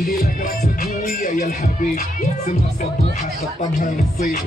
عندي لك رقصة هوية يا الحبيب، سمها صبوحة خطبها نصيب.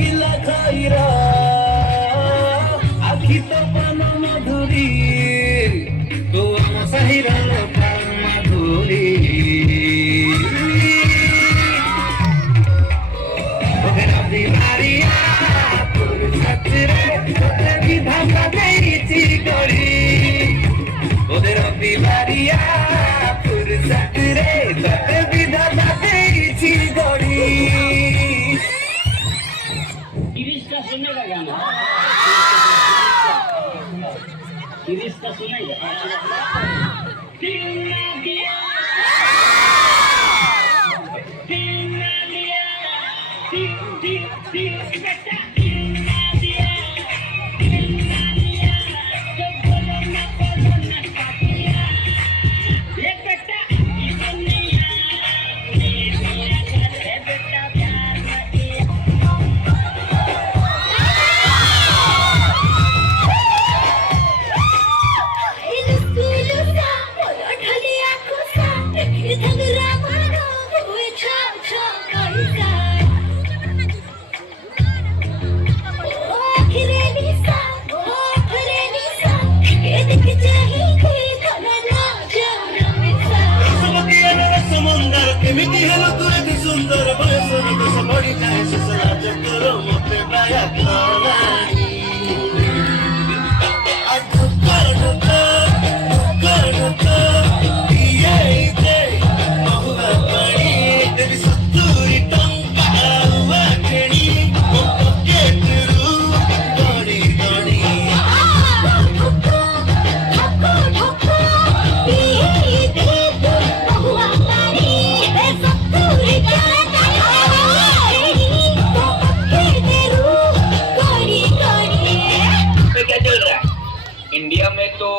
गीला खाईरा आखी तो पान मधुरी तो आम साहिरा पान मधुरी बिहारिया विधाता देती गड़ी ओदर बिहारिया फुर्सत रे विधाता देती गड़ी। सुनेगा गाना सीरीज का सुनेगा सुंदर बयस बड़ी मत इंडिया में तो